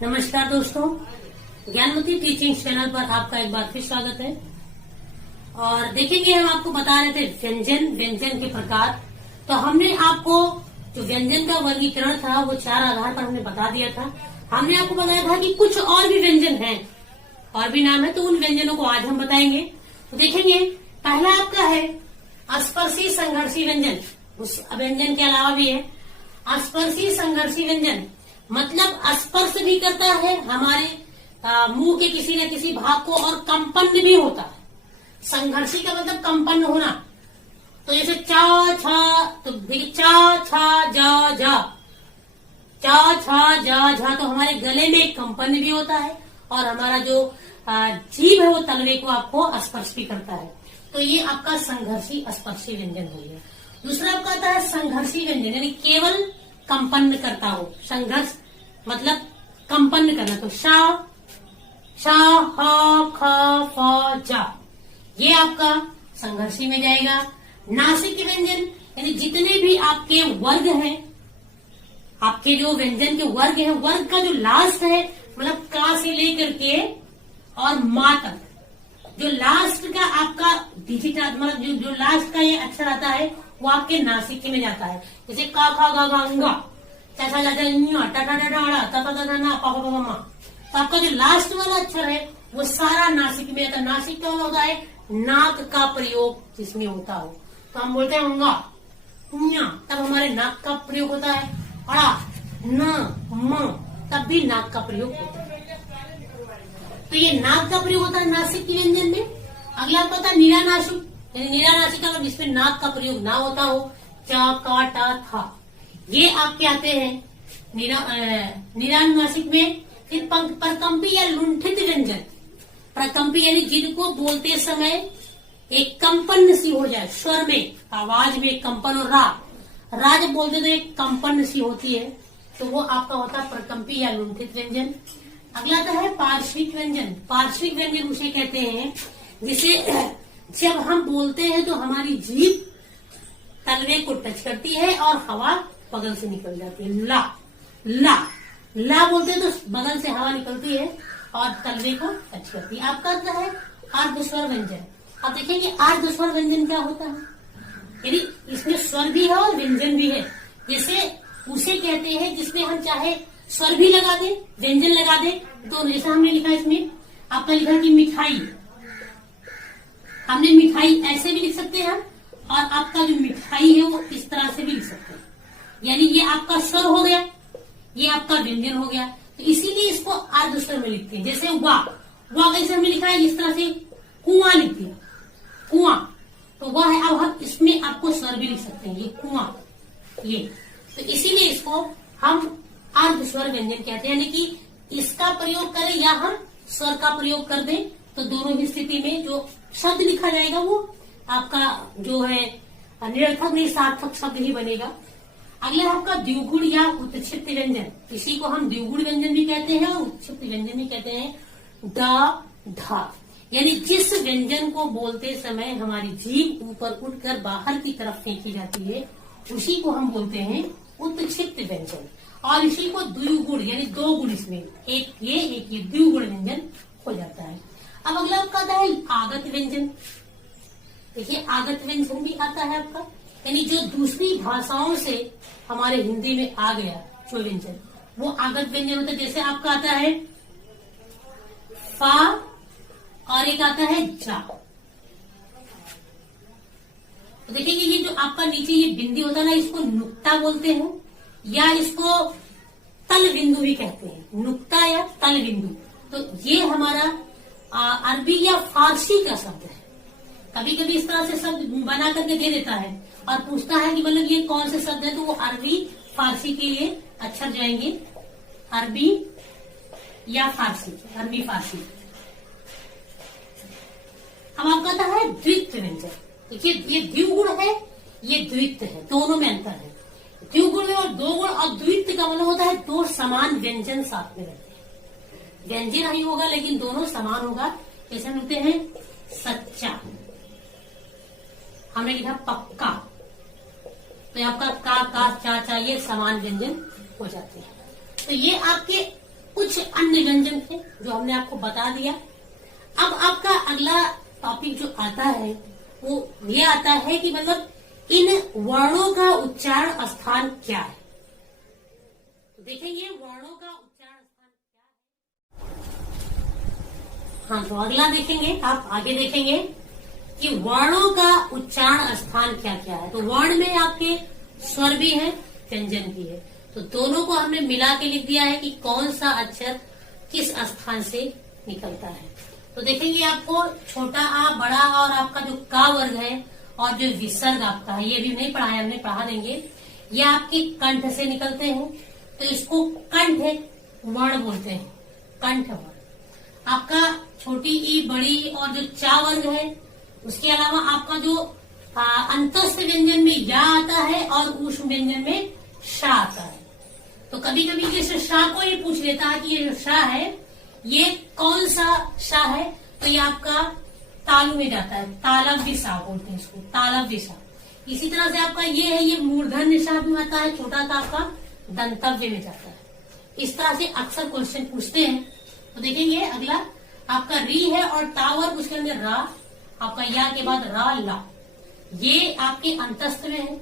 नमस्कार दोस्तों, Gyanmati teaching channel पर आपका एक बार फिर स्वागत है। और देखेंगे, हम आपको बता रहे थे व्यंजन के प्रकार। तो हमने आपको जो व्यंजन का वर्गीकरण था वो 4 आधार पर हमने बता दिया था। हमने आपको बताया था कि कुछ और भी व्यंजन हैं, और भी नाम है, तो उन व्यंजनों को आज हम बताएंगे। तो देखेंगे, पहला आपका है अस्पर्शी संघर्षी व्यंजन। उस व्यंजन के अलावा भी है अस्पर्शी संघर्षी व्यंजन, मतलब स्पर्श भी करता है हमारे मुंह के किसी न किसी भाग को और कंपन भी होता है। संघर्षी का मतलब कंपन होना। तो जैसे चा छा, तो देखिए चा छा जा जा, चा छा जा झा, तो हमारे गले में एक कंपन भी होता है और हमारा जो जीभ है वो तलवे को आपको स्पर्श भी करता है। तो ये आपका संघर्षी स्पर्शी व्यंजन हो गया। दूसरा आपका आता है संघर्षी व्यंजन, यानी केवल कंपन करता हो। संघर्ष मतलब कंपन करना। तो शा शा हा खा फा जा, ये आपका संघर्षी में जाएगा। नासिक व्यंजन, यानी जितने भी आपके वर्ग हैं, आपके जो व्यंजन के वर्ग हैं, वर्ग का जो लास्ट है, मतलब का से लेकर के और मा तक, जो लास्ट का आपका डिजिट, मतलब जो लास्ट का ये अक्षर आता है वो आपके नासिक में जाता है। जैसे का खा गा गा अंगा, चाचा चाचा टाटा टाटा ताता ताता ना पापा पापा माँ, तो आपका जो लास्ट वाला अक्षर है वो सारा नासिक में आता है। नासिक क्या होता है? नाक का प्रयोग जिसमें होता हो। तो हम बोलते हैं अंगा न्या, तब हमारे नाक का प्रयोग होता है। अड़ा न म, तब भी नाक का प्रयोग होता है। तो ये नाक का प्रयोग होता है नासिक के व्यंजन में। अगला आपका था निरानासिक, यानी निरानासिक का मतलब जिसमें नाक का प्रयोग ना होता हो। चा का टा था, ये आपके आते हैं निरानुनासिक में। फिर परकंपी या लुंठित व्यंजन, प्रकंपी यानी जिनको बोलते समय एक कंपन सी हो जाए, स्वर में, आवाज में एक कंपन, और रा जब बोलते तो एक कंपन सी होती है, तो वो आपका होता है प्रकंपी या लुंठित व्यंजन। अगला आता है पार्श्विक व्यंजन। पार्श्विक व्यंजन उसे कहते हैं जिसे जब हम बोलते हैं तो हमारी जीभ तलवे को टच करती है और हवा बगल से निकल जाती है। ला ला ला बोलते हैं तो बगल से हवा निकलती है और तलवे को टच करती है। आपका आता है अर्धस्वर व्यंजन। अब देखेंगे अर्धस्वर व्यंजन क्या होता है, यानी इसमें स्वर भी है और व्यंजन भी है। जैसे उसे कहते हैं जिसमें हम चाहे स्वर भी लगा दे, व्यंजन लगा दे। तो जैसा हमने लिखा इसमें, आपका लिखा है कि मिठाई, हमने मिठाई ऐसे भी लिख सकते हैं हम, और आपका जो मिठाई है वो इस तरह से भी लिख सकते हैं। यानी ये आपका स्वर हो गया, ये आपका व्यंजन हो गया। तो इसीलिए इसको अर्धस्वर में लिखते हैं। जैसे वाह कैसे हमने लिखा है, इस तरह से कुआं लिख दिया, कुआं, तो वह है। अब हम इसमें आपको स्वर भी लिख सकते हैं, ये कुआं, ये। तो इसीलिए इसको हम अर्धस्वर व्यंजन कहते हैं, यानी कि इसका प्रयोग करें या हम स्वर का प्रयोग कर दें, तो दोनों ही स्थिति में जो शब्द लिखा जाएगा वो आपका जो है निरर्थक नहीं सार्थक शब्द ही बनेगा। अगला आपका द्विगुण या उत्क्षिप्त व्यंजन। इसी को हम द्विगुण व्यंजन भी कहते हैं और उत्क्षिप्त व्यंजन भी कहते हैं। दा धा, यानी जिस व्यंजन को बोलते समय हमारी जीभ ऊपर उठकर बाहर की तरफ फेंकी जाती है, उसी को हम बोलते हैं उत्क्षिप्त व्यंजन। और इसी को द्विगुण यानी 2 गुण, इसमें एक ये द्विगुण व्यंजन हो जाता है। अब अगला आपका आता है आगत व्यंजन। देखिए आगत व्यंजन भी आता है आपका, यानी जो दूसरी भाषाओं से हमारे हिंदी में आ गया जो व्यंजन, वो आगत व्यंजन होता है। जैसे आपका आता है फा और एक आता है जा। तो देखिए ये जो आपका नीचे ये बिंदी होता है ना, इसको नुक्ता बोलते हैं या इसको तल बिंदु भी कहते हैं, नुक्ता या तल बिंदु। तो ये हमारा अरबी या फारसी का शब्द है। कभी कभी इस तरह से शब्द बना करके दे देता है और पूछता है कि मतलब ये कौन से शब्द है, तो वो अरबी फारसी के लिए अक्षर जाएंगे, अरबी या फारसी, अरबी फारसी। अब आपका आता है द्वित्व व्यंजन। देखिए ये द्विगुण है, ये द्वित्व है, दोनों में अंतर है। द्विगुण में और 2 गुण, और द्वित्व का मतलब होता है 2 समान व्यंजन साथ में रहते हैं। व्यंजन नहीं होगा लेकिन दोनों समान होगा। जैसे हम लिखते हैं सच्चा, हमने लिखा पक्का, तो आपका का चा चा ये समान व्यंजन हो जाते हैं। तो ये आपके कुछ अन्य व्यंजन थे जो हमने आपको बता दिया। अब आपका अगला टॉपिक जो आता है वो ये आता है कि मतलब इन वर्णों का उच्चारण स्थान क्या है। तो देखेंगे वर्णों का उच्चारण स्थान क्या है। हाँ, तो अगला देखेंगे, आप आगे देखेंगे कि वर्णों का उच्चारण स्थान क्या क्या है। तो वर्ण में आपके स्वर भी है, व्यंजन भी है, तो दोनों को हमने मिला के लिख दिया है कि कौन सा अक्षर किस स्थान से निकलता है। तो देखेंगे आपको छोटा आ, बड़ा आ और आपका जो का वर्ग है और जो विसर्ग आपका है, ये भी नहीं पढ़ा है हमने, पढ़ा देंगे। ये आपके कंठ से निकलते हैं, तो इसको कंठ वर्ण बोलते हैं, कंठ वर्ण। आपका छोटी ई, बड़ी और जो चा वर्ग है, उसके अलावा आपका जो अंतस्थ व्यंजन में या आता है और ऊष्म व्यंजन में शा आता है। तो कभी कभी जैसे शा को ये पूछ लेता है कि ये जो शा है ये कौन सा शा है, तो ये आपका तालु में जाता है, तालव्य सा बोलते हैं इसको, तालव्य सा। इसी तरह से आपका ये है, ये मूर्धन्य शा भी आता है, छोटा सा आपका दंतव्य में जाता है। इस तरह से अक्सर क्वेश्चन पूछते हैं। तो देखेंगे अगला आपका री है और टावर, उसके अंदर रा, आपका या के बाद रा ला, ये आपके अंतस्थ में है,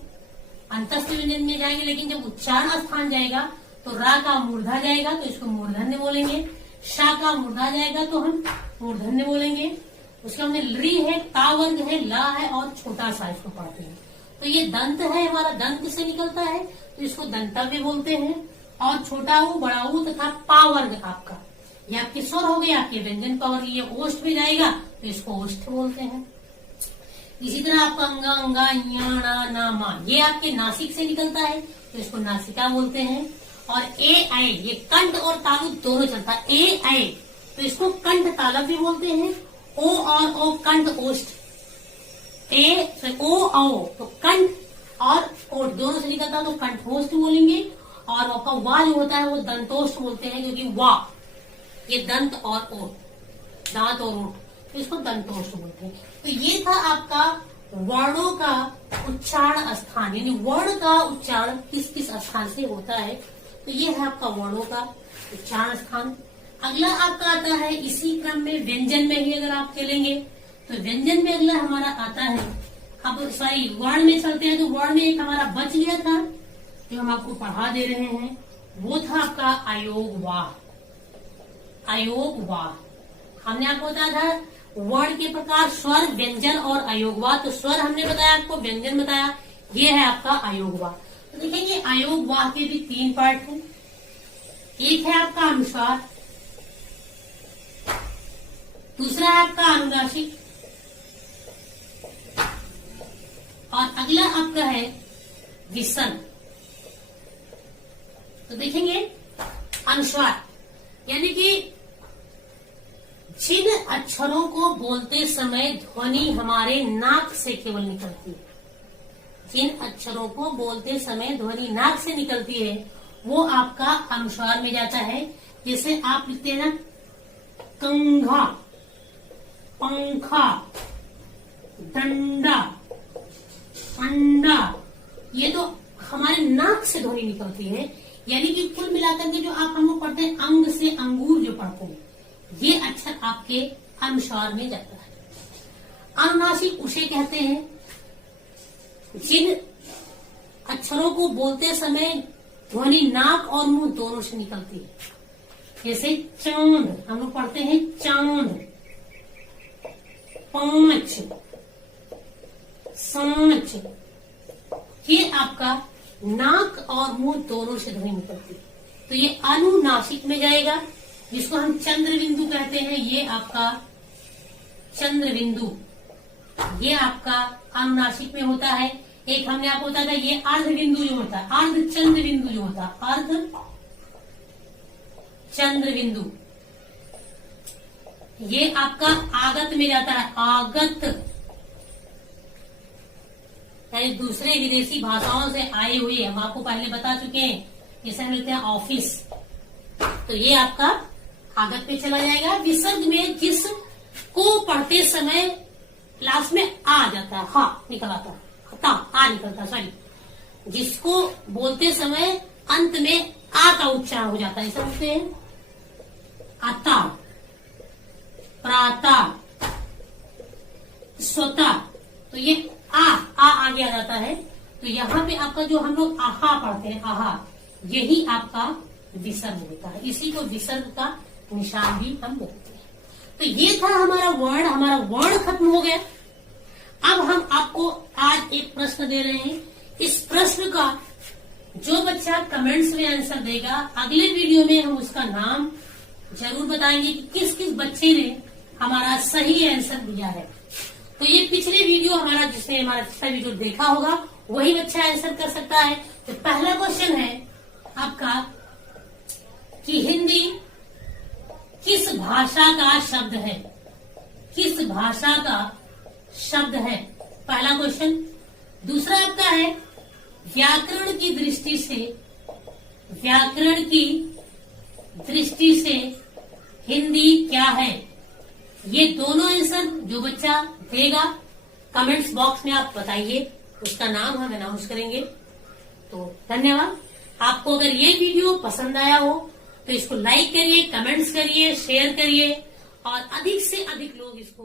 अंतस्थ व्यंजन में जाएंगे। लेकिन जब उच्चारण स्थान जाएगा तो रा का मूर्धा जाएगा तो इसको मूर्धन्य बोलेंगे, शा का मूर्धा जाएगा तो हम मूर्धन्य बोलेंगे। उसके हमने री है, ता वर्ग है, ला है और छोटा सा इसको पढ़ते हैं। तो ये दंत है हमारा, दंत से निकलता है तो इसको दंतव्य बोलते हैं। और छोटा ऊ, बड़ा ऊ तथा पा वर्ग आपका, ये आपके स्वर हो गए, आपके व्यंजन पा वर्ग, ये ओष्ठ में जाएगा तो इसको ओष्ठ बोलते हैं। इसी तरह आपका अंगा, अंगा, ना, ना, मा, ये आपके नासिक से निकलता है तो इसको नासिका बोलते हैं। और ए ऐ, ये कंठ और तालु दोनों चलता है, ए ऐ तो इसको कंठ तालव्य बोलते हैं। ओ और ओ कंठ ओष्ठ, ए ओ औ तो कंठ और ओष्ठ दोनों से निकलता है तो कंठोष्ठ बोलेंगे। और आपका वा जो होता है वो दंतोष्ठ बोलते हैं, क्योंकि वा ये दंत और ओठ, दांत और ओठ, तो इसको दंतोष्ठ बोलते हैं। तो ये था आपका वर्णों का उच्चारण स्थान, यानी वर्ण का उच्चारण किस किस स्थान से होता है। तो ये है आपका वर्णों का उच्चारण स्थान। अगला आपका आता है इसी क्रम में व्यंजन में ही अगर आप चलेंगे तो व्यंजन में अगला हमारा आता है, अब सॉरी वर्ण में चलते हैं। तो वर्ण में एक हमारा बच गया था जो हम आपको पढ़ा दे रहे हैं, वो था आपका अयोग वाह। अयोग वाह हमने आपको बताया था वर्ण के प्रकार स्वर, व्यंजन और अयोगवा। तो स्वर हमने बताया आपको, व्यंजन बताया, ये है आपका अयोगवा। तो देखेंगे अयोगवा के भी 3 पार्ट हैं। एक है आपका अनुस्वार, दूसरा है आपका अनुनासिक और अगला आपका है विसर्ग। तो देखेंगे अनुस्वार यानी कि जिन अक्षरों को बोलते समय ध्वनि हमारे नाक से केवल निकलती है, जिन अक्षरों को बोलते समय ध्वनि नाक से निकलती है वो आपका अनुस्वार में जाता है। जैसे आप लिखते हैं ना कंघा, पंखा, डंडा, अंडा, ये तो हमारे नाक से ध्वनि निकलती है। यानी कि कुल मिलाकर के जो आप हम लोग पढ़ते हैं अंग से अंगूर जो पढ़ते हैं, ये अक्षर आपके अनुस्वार में जाता है। अनुनासिक उसे कहते हैं जिन अक्षरों को बोलते समय ध्वनि नाक और मुंह दोनों से निकलती है। जैसे चांद, हम लोग पढ़ते हैं चांद, 5, 5, ये आपका नाक और मुंह दोनों से ध्वनि निकलती है। तो ये अनुनासिक में जाएगा, जिसको हम चंद्र बिंदु कहते हैं। ये आपका चंद्र बिंदु, ये आपका अनुनासिक में होता है। एक हमने आपको बताया था ये अर्ध बिंदु जो होता है, अर्ध चंद्र बिंदु जो होता है, अर्ध चंद्र बिंदु, ये आपका आगत में जाता है। आगत यानी दूसरे विदेशी भाषाओं से आए हुए, हम आपको पहले बता चुके हैं, जैसे हम लिखते हैं ऑफिस, तो ये आपका आगत पे चला जाएगा। विसर्ग में जिस को पढ़ते समय लास्ट में आ जाता है, हा निकल आता है, आ निकलता है, सॉरी, जिसको बोलते समय अंत में आ का उच्चारण हो जाता है, समझते हैं। आता, प्राता, स्वता, तो ये आ आगे आ जाता है। तो यहाँ पे आपका जो हम लोग आहा पढ़ते हैं, आहा, यही आपका विसर्ग होता है। इसी को विसर्ग का निशान भी हम बोलते हैं। तो ये था हमारा वर्ण खत्म हो गया। अब हम आपको आज एक प्रश्न दे रहे हैं। इस प्रश्न का जो बच्चा कमेंट्स में आंसर देगा, अगले वीडियो में हम उसका नाम जरूर बताएंगे कि किस किस बच्चे ने हमारा सही आंसर दिया है। तो ये पिछले वीडियो हमारा, जिसने हमारा पिछला वीडियो देखा होगा, वही बच्चा आंसर कर सकता है। तो पहला क्वेश्चन है आपका कि हिंदी किस भाषा का शब्द है? किस भाषा का शब्द है? पहला क्वेश्चन। दूसरा आपका है व्याकरण की दृष्टि से हिंदी क्या है? ये दोनों आंसर जो बच्चा देगा कमेंट्स बॉक्स में आप बताइए, उसका नाम हम अनाउंस करेंगे। तो धन्यवाद। आपको अगर ये वीडियो पसंद आया हो तो इसको लाइक करिए, कमेंट्स करिए, शेयर करिए और अधिक से अधिक लोग इसको